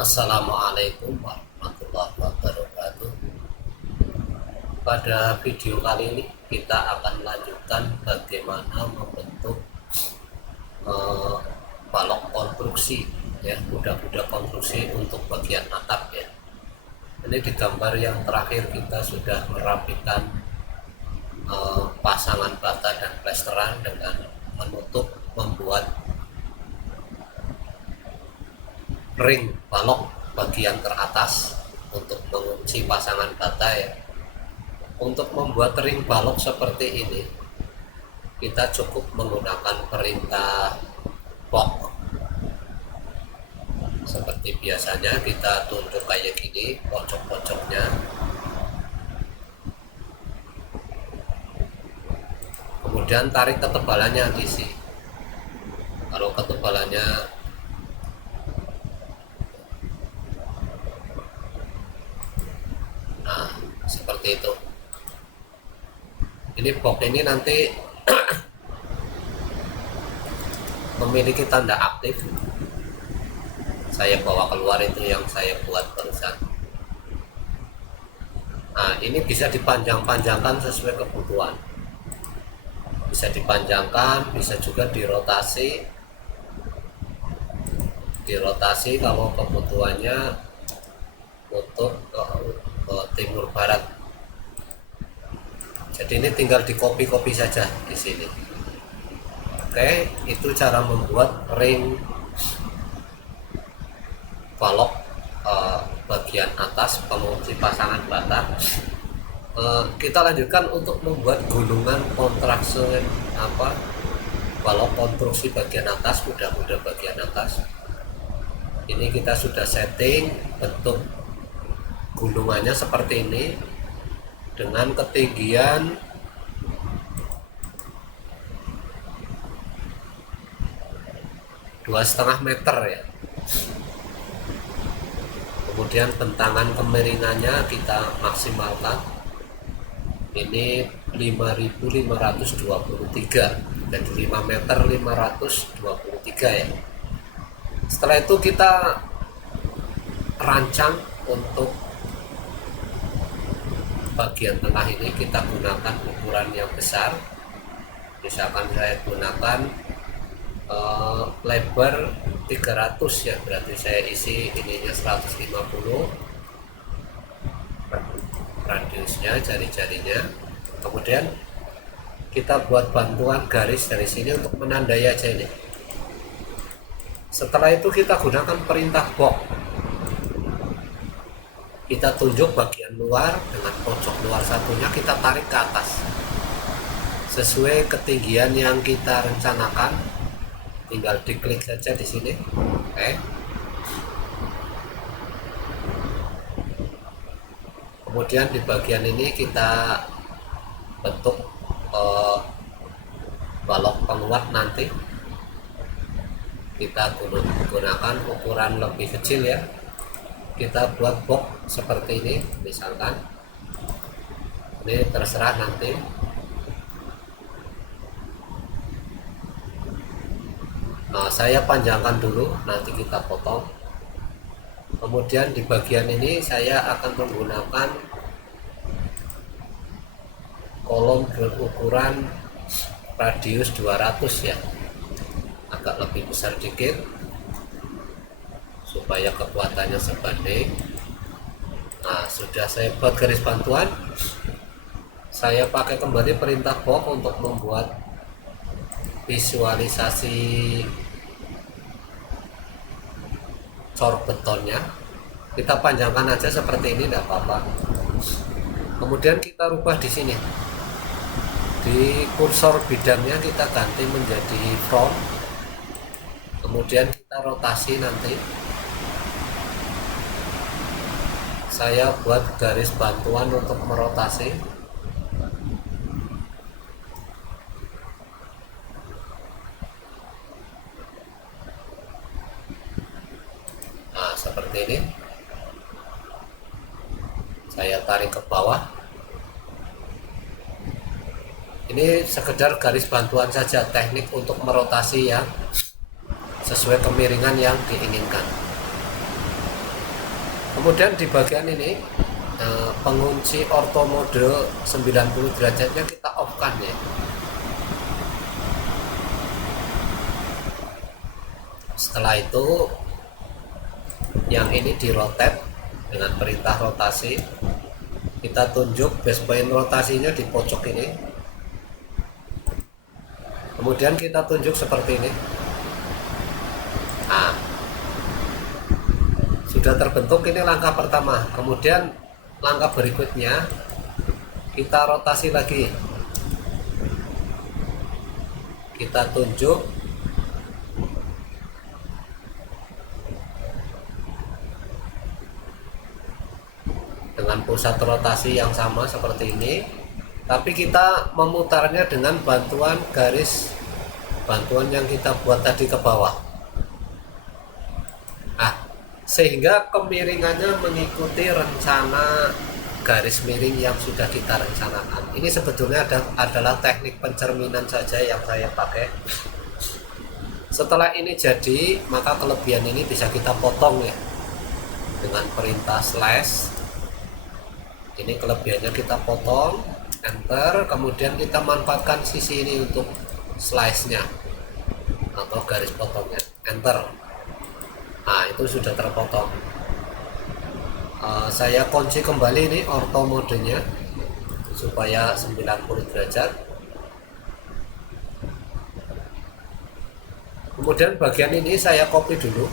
Assalamualaikum warahmatullahi wabarakatuh. Pada video kali ini kita akan melanjutkan bagaimana membentuk eh, balok konstruksi, ya, budak-budak konstruksi untuk bagian atap, ya. Ini di gambar yang terakhir kita sudah merapikan pasangan bata dan plesteran dengan membuat ring balok bagian teratas untuk mengunci pasangan bata, ya. Untuk membuat ring balok seperti ini kita cukup menggunakan perintah box. Seperti biasanya kita tunjuk kayak gini pojok-pojoknya, kemudian tarik ketebalannya di sini. Kalau ketebalannya seperti itu. Ini box ini nanti memiliki tanda aktif. Saya bawa keluar itu yang saya buat barusan. Nah, ini bisa dipanjang-panjangkan sesuai kebutuhan. Bisa dipanjangkan, bisa juga dirotasi. Dirotasi kalau kebutuhannya untuk ke timur barat. Jadi ini tinggal di copy saja di sini. Oke, itu cara membuat ring balok bagian atas pengunci pasangan bata. Kita lanjutkan untuk membuat gulungan konstruksi balok konstruksi bagian atas, budak-budak bagian atas. Ini kita sudah setting bentuk gulungannya seperti ini dengan ketinggian 2,5 meter, ya. Kemudian bentangan kemiringannya kita maksimalkan, ini 5.523, jadi 5 meter 523, ya. Setelah itu kita rancang untuk bagian tengah ini, kita gunakan ukuran yang besar. Misalkan saya gunakan lebar 300, ya, berarti saya isi ininya 150, radiusnya jari-jarinya. Kemudian kita buat bantuan garis dari sini untuk menandai aja ini. Setelah itu kita gunakan perintah box. Kita tunjuk bagian luar dengan pojok luar satunya, kita tarik ke atas sesuai ketinggian yang kita rencanakan. Tinggal diklik saja di sini. Oke. Kemudian di bagian ini kita bentuk balok penguat nanti. Kita gunakan ukuran lebih kecil, ya. Kita buat box seperti ini, misalkan ini terserah nanti. Nah, saya panjangkan dulu, nanti kita potong. Kemudian di bagian ini saya akan menggunakan kolom berukuran radius 200, ya, agak lebih besar dikit supaya kekuatannya sebanding. Nah, sudah saya buat garis bantuan. Saya pakai kembali perintah box untuk membuat visualisasi cor betonnya. Kita panjangkan aja seperti ini, tidak apa-apa. Kemudian kita rubah di sini, di kursor bidangnya kita ganti menjadi front. Kemudian kita rotasi nanti. Saya buat garis bantuan untuk merotasi. Nah, seperti ini. Saya tarik ke bawah. Ini sekedar garis bantuan saja, teknik untuk merotasi yang sesuai kemiringan yang diinginkan. Kemudian di bagian ini pengunci ortho mode 90 derajatnya kita off kan ya. Setelah itu yang ini di rotate dengan perintah rotasi. Kita tunjuk base point rotasinya di pojok ini. Kemudian kita tunjuk seperti ini. Nah, sudah terbentuk, ini langkah pertama. Kemudian langkah berikutnya kita rotasi lagi. Kita tunjuk dengan pusat rotasi yang sama seperti ini, tapi kita memutarnya dengan bantuan garis bantuan yang kita buat tadi ke bawah. Nah, sehingga kemiringannya mengikuti rencana garis miring yang sudah kita rencanakan. Ini sebetulnya adalah teknik pencerminan saja yang saya pakai. Setelah ini jadi, maka kelebihan ini bisa kita potong ya dengan perintah slash. Ini kelebihannya kita potong, enter, kemudian kita manfaatkan sisi ini untuk slice-nya atau garis potongnya, enter. Nah, itu sudah terpotong. Saya kunci kembali ini ortho modenya supaya 90 derajat. Kemudian bagian ini saya copy dulu.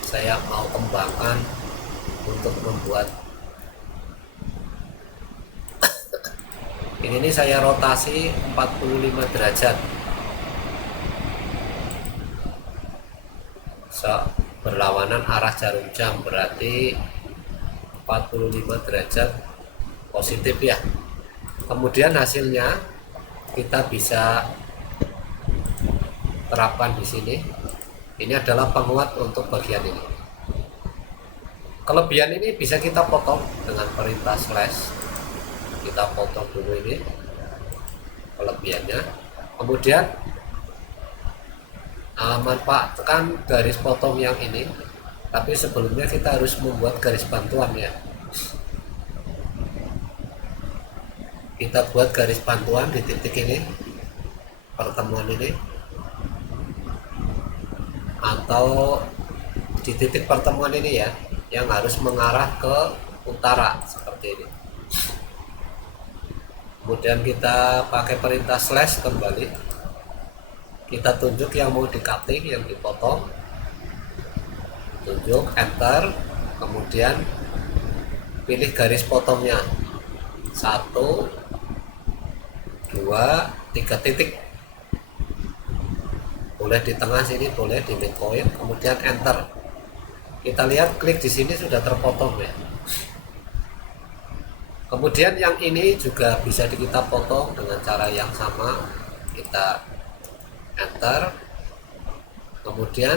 Saya mau kembangkan untuk membuat ini saya rotasi 45 derajat. Berlawanan arah jarum jam, berarti 45 derajat positif ya. Kemudian hasilnya kita bisa terapkan di sini. Ini adalah penguat untuk bagian ini. Kelebihan ini bisa kita potong dengan perintah slash. Kita potong dulu ini kelebihannya. Kemudian manfaatkan garis potong yang ini, tapi sebelumnya kita harus membuat garis bantuan ya. Kita buat garis bantuan di titik ini, pertemuan ini, atau di titik pertemuan ini ya, yang harus mengarah ke utara seperti ini. Kemudian kita pakai perintah slash kembali. Kita tunjuk yang mau di cutting, yang dipotong. Tunjuk, enter. Kemudian pilih garis potongnya. 1, 2, 3 titik. Boleh di tengah sini, boleh di midpoint. Kemudian enter. Kita lihat klik di sini sudah terpotong ya. Kemudian yang ini juga bisa kita potong dengan cara yang sama. Kita enter. Kemudian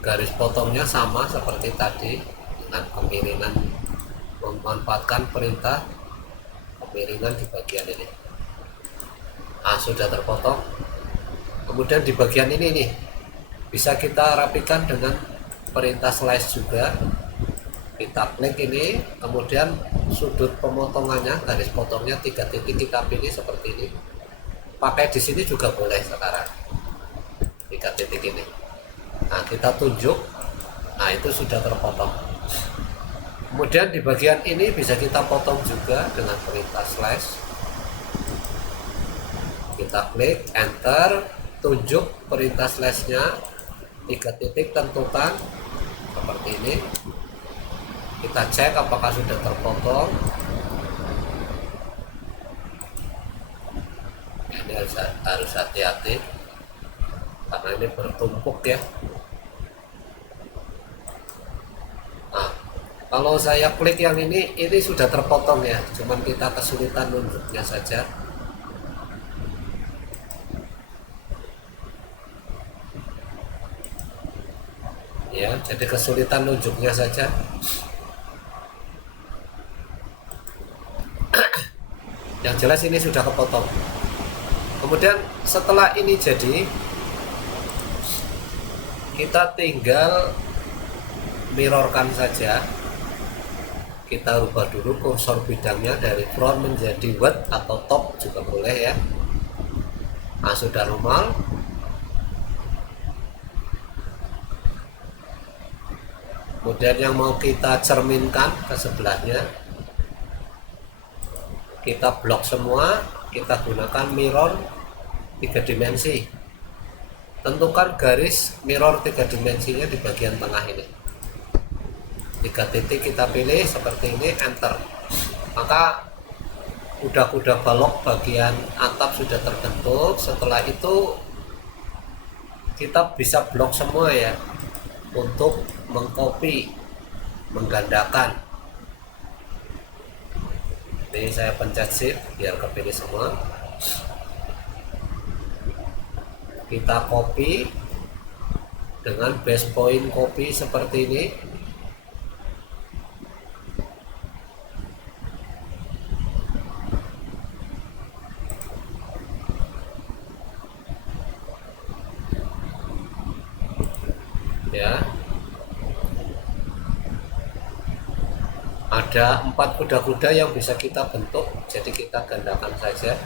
garis potongnya sama seperti tadi dengan kemiringan, memanfaatkan perintah kemiringan di bagian ini. Nah, sudah terpotong. Kemudian di bagian ini nih bisa kita rapikan dengan perintah slice juga. Kita klik ini, kemudian sudut pemotongannya, garis potongnya 3 titik kita pilih seperti ini. Pakai di sini juga boleh sekarang 3 titik ini. Nah, kita tunjuk. Nah, itu sudah terpotong. Kemudian di bagian ini bisa kita potong juga dengan perintah slash. Kita klik, enter, tunjuk perintah slash-nya 3 titik, tentukan seperti ini. Kita cek apakah sudah terpotong. Ini harus hati-hati karena ini bertumpuk ya. Nah, kalau saya klik yang ini sudah terpotong ya, cuman kita kesulitan nunjuknya saja. Ya, jadi kesulitan nunjuknya saja. Yang jelas ini sudah kepotong. Kemudian setelah ini jadi, Kita tinggal mirrorkan saja. Kita rubah dulu kursor bidangnya dari front menjadi word atau top juga boleh ya. Nah, sudah normal. Kemudian yang mau kita cerminkan ke sebelahnya, kita blok semua, kita gunakan mirror 3 dimensi. Tentukan garis mirror 3 dimensinya di bagian tengah ini. 3 titik kita pilih seperti ini, enter. Maka kuda-kuda balok bagian atap sudah terbentuk. Setelah itu kita bisa blok semua ya, untuk mengcopy, menggandakan. Ini saya pencet shift biar kepilih semua. Kita copy dengan base point copy seperti ini. Ya, ada 4 kuda-kuda yang bisa kita bentuk, jadi kita gandakan saja.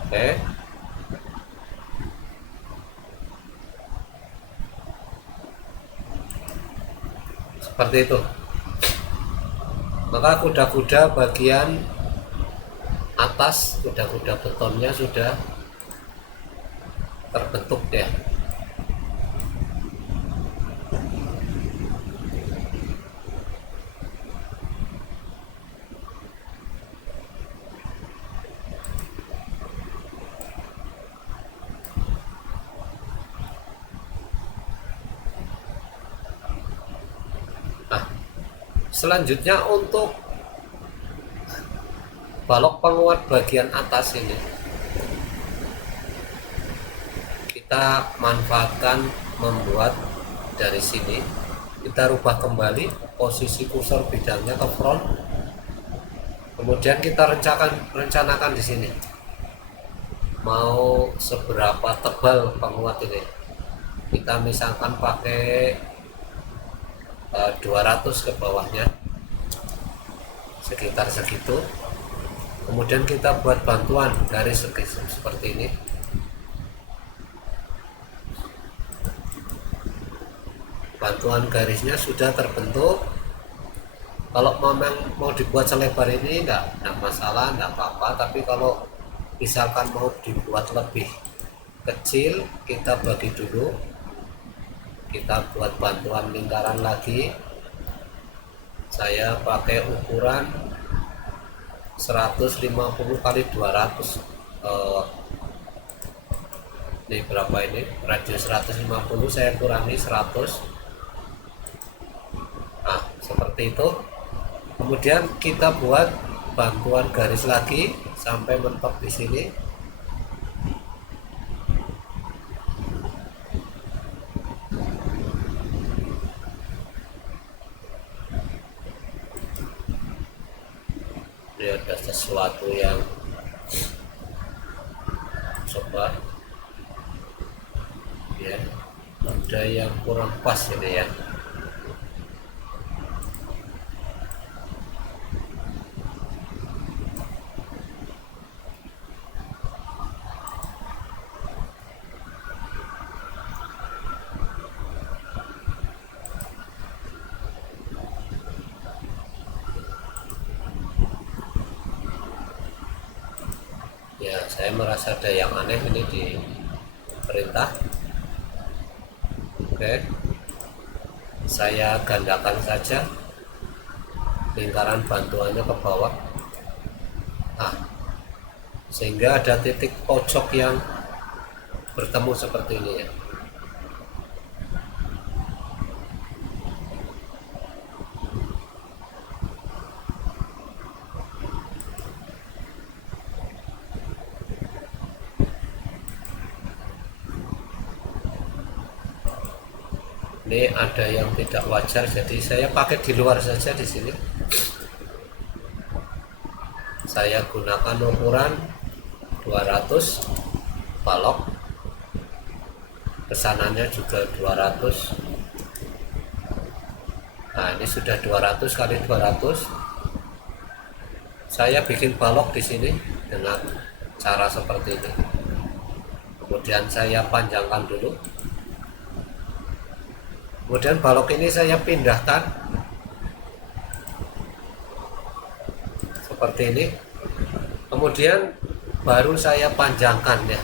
Oke, seperti itu. Maka kuda-kuda bagian atas, kuda-kuda betonnya sudah terbentuk ya. Nah, selanjutnya untuk balok penguat bagian atas ini kita manfaatkan membuat dari sini. Kita rubah kembali posisi kursor bidangnya ke front, kemudian kita rencanakan di sini mau seberapa tebal penguat ini. Kita misalkan pakai 200 ke bawahnya, sekitar segitu. Kemudian kita buat bantuan garis seperti ini. Bantuan garisnya sudah terbentuk. Kalau memang mau dibuat selebar ini enggak masalah, enggak apa-apa. Tapi kalau misalkan mau dibuat lebih kecil, kita bagi dulu. Kita buat bantuan lingkaran lagi. Saya pakai ukuran 150 kali 200. Ini berapa ini? Radius 150, saya kurangi 100. Nah, seperti itu. Kemudian kita buat bantuan garis lagi sampai mentok di sini. Ini ada sesuatu yang coba ya, ada yang kurang pas ini ya. Ya, saya merasa ada yang aneh ini di perintah. Oke, saya gandakan saja lingkaran bantuannya ke bawah. Nah, sehingga ada titik pojok yang bertemu seperti ini ya. Ini ada yang tidak wajar, jadi saya pakai di luar saja di sini. saya gunakan ukuran 200 balok, pesanannya juga 200. Nah, ini sudah 200 kali 200. Saya bikin balok di sini dengan cara seperti ini. Kemudian saya panjangkan dulu. Kemudian balok ini saya pindahkan seperti ini. Kemudian baru saya panjangkan ya.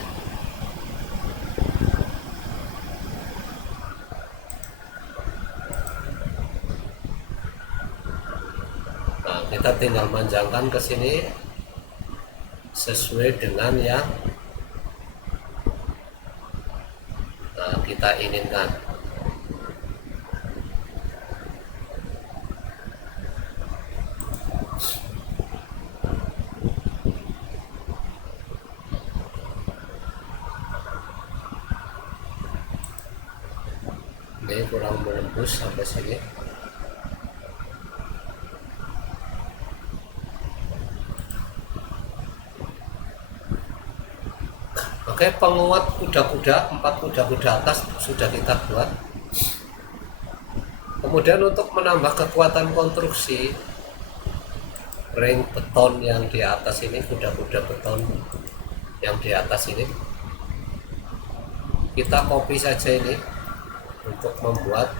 Nah, kita tinggal panjangkan ke sini sesuai dengan yang kita inginkan. Ini kurang menembus sampai sini. Oke, penguat kuda-kuda, 4 kuda-kuda atas sudah kita buat. Kemudian untuk menambah kekuatan konstruksi ring beton yang di atas ini, kuda-kuda beton yang di atas ini, kita copy saja ini untuk membuat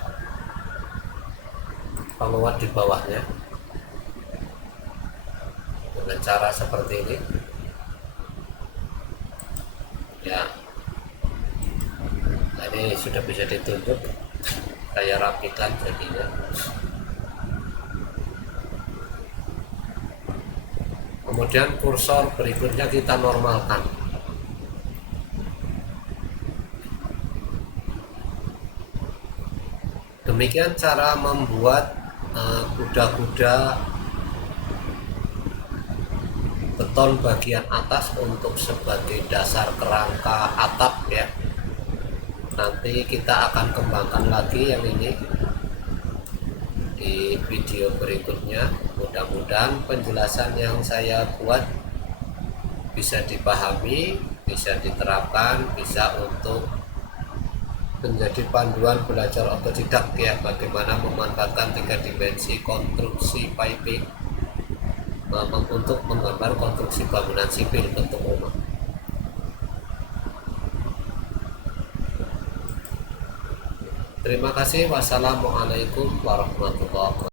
penguat di bawahnya dengan cara seperti ini ya. Nah, ini sudah bisa ditunjuk, saya rapikan jadinya. Kemudian kursor berikutnya kita normalkan. Demikian cara membuat kuda-kuda beton bagian atas untuk sebagai dasar kerangka atap ya. Nanti kita akan kembangkan lagi yang ini di video berikutnya. Mudah-mudahan penjelasan yang saya buat bisa dipahami, bisa diterapkan, bisa untuk menjadi panduan belajar otodidak ya, bagaimana memanfaatkan 3 dimensi konstruksi piping untuk menggambar konstruksi bangunan sipil bentuk rumah. Terima kasih. Wassalamualaikum warahmatullahi wabarakatuh.